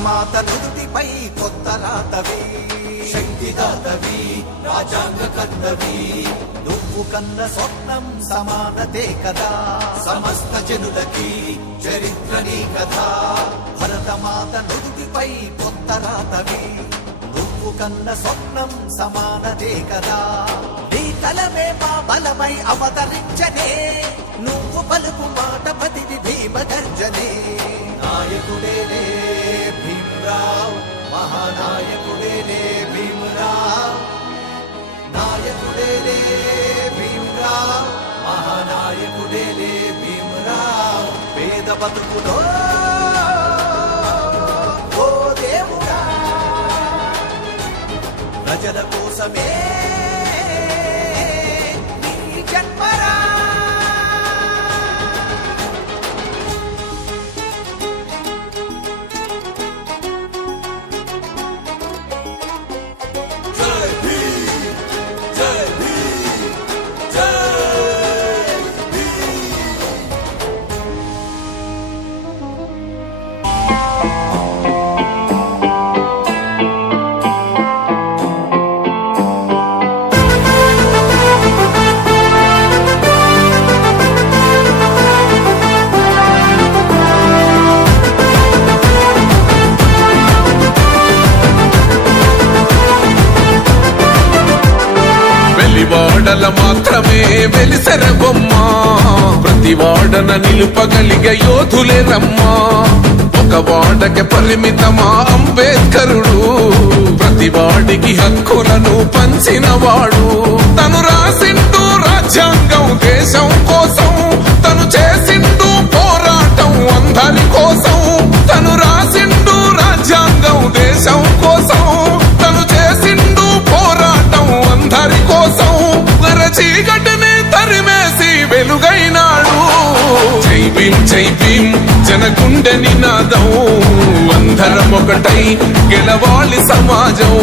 భరతమాత నుదుటిపై కొత్త రాతవి, శక్తిదాతవి, రాజ్యాంగ కర్తవి. నువ్వు కన్న స్వప్నం సమానతే కదా, సమస్త జనులకి చరిత్ర నీ కదా. భరతమాత నుదుటిపై కొత్త రాతవి, నువ్వు కన్న స్వప్నం సమానతే కదా. నీ కలమే మా బలమై అవతరించనే, నువ్వు పలుకు మాట పతివి భీమ గర్జనే. నాయకుడేనే భీమ్రావ్, మహానాయకుడేనే భీమ్రావ్. నాయకుడేనే భీమ్రావ్, మహానాయకుడేనే భీమ్రావ్. పేద బతుకులో ఓ దేవుడా, ప్రజల కోసమే నీ జన్మరా. వాడల మాత్రమే వెలిసెర బొమ్మ, ప్రతి వాడన నిలుపగలిగే యోధులే రమ్మా. ఒక వాడకి పరిమితమా అంబేద్కరుడు, ప్రతి వాడికి హక్కులను పంచినవాడు. తను రాసిండు రాజ్యాంగం దేశం కోసం, తను చేసిండు పోరాటం అందరి కోసం. తను రాసిండు రాజ్యాంగం దేశం కోసం, తను చేసిండు పోరాటం అందరి కోసం. చీకటిని తరిమేసి వెలుగైనాడు. జై భీం జై భీం జనగుండె నినాదం, అందరం ఒకటై గెలవాలి సమాజం.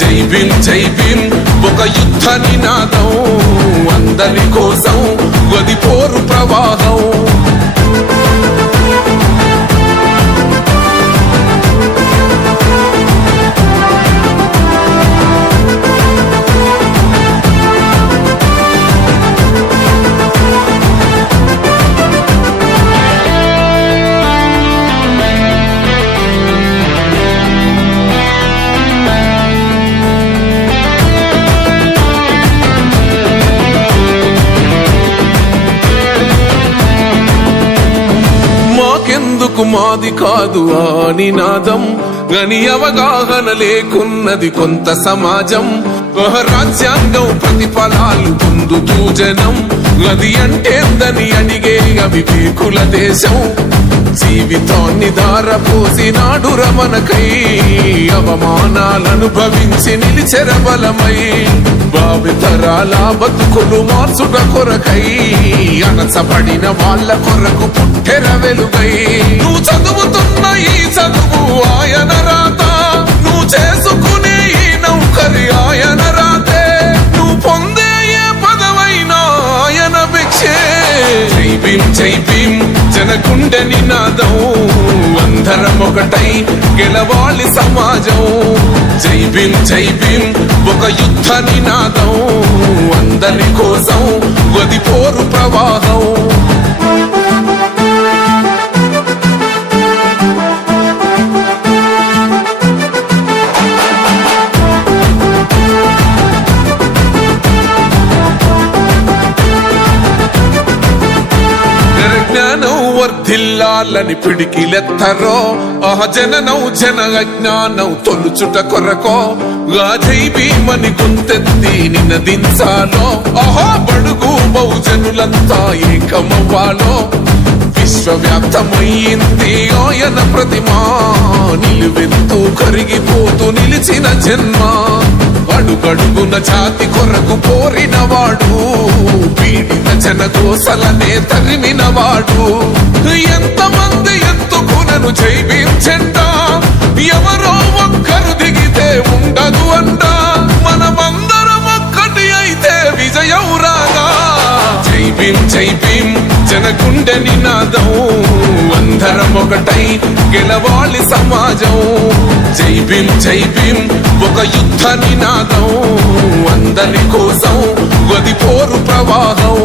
జై భీం జై భీం ఒక యుద్ధ నినాదం, అందరి కోసం గది పోరు ప్రవాహం. మాది కాదు ఆ నినాదం, గని అవగాహన లేకున్నది కొంత సమాజం. రాజ్యాంగం ప్రతిఫలాలు పొందుతూ జనం, అది అంటేందని అడిగే అవివేకుల దేశం. జీవితాన్ని ధారపోసినాడు రమణకై, అవమానాలను భవించి నిలిచెర బలమై. భావితరాల బతుకులు మార్చుట కొరకై, అణచబడిన వాళ్ళ కొరకు పుట్టెర వెలుగై. నువ్వు చదువుతున్న ఈ చదువు ఆయన రాత, నువ్వు చేసుకునే ఈ నౌకరి ఆయన రాతే, నువ్వు పొందే ఏ పదవైనా ఆయన భిక్షే. జై భీం జై భీం జనగుండె నినాదం, అందరం ఒకటై గెలవాలి సమాజం. జై భీం జై భీం ఒక యుద్ధ నినాదం, అందరి కోసం గది పోరు ప్రవాహం. వర్ధిల్లాలని పిడికిలెత్తరో, జననం జన అజ్ఞానం తొలుచుట కొరకో. జై భీమని గొంతెత్తి నినదించాలో, బడుగు బహుజనులంతా ఏకమవ్వాలో. విశ్వవ్యాప్తమయ్యింది ఆయన ప్రతిమా, నిలువెత్తు కరిగిపోతూ నిలిచిన జన్మ. అడుగడుగున జాతి కొరకు పోరినవాడు, పీడిత జనగోసలనే తరిమినవాడు. ఎంతమంది ఎత్తుకునను జై భీం జెండా, ఎవరో ఒక్కరు దిగితే ఉండదు అంట. మనమందరం ఒక్కటి అయితే విజయం రాగా. జై భీం జనగుండె నినాదం అందరం ఒకటై గెలవాలి సమాజం జై భీమ్ ఒక యుద్ధ నినాదం అందరి కోసం గది పోరు ప్రవాహం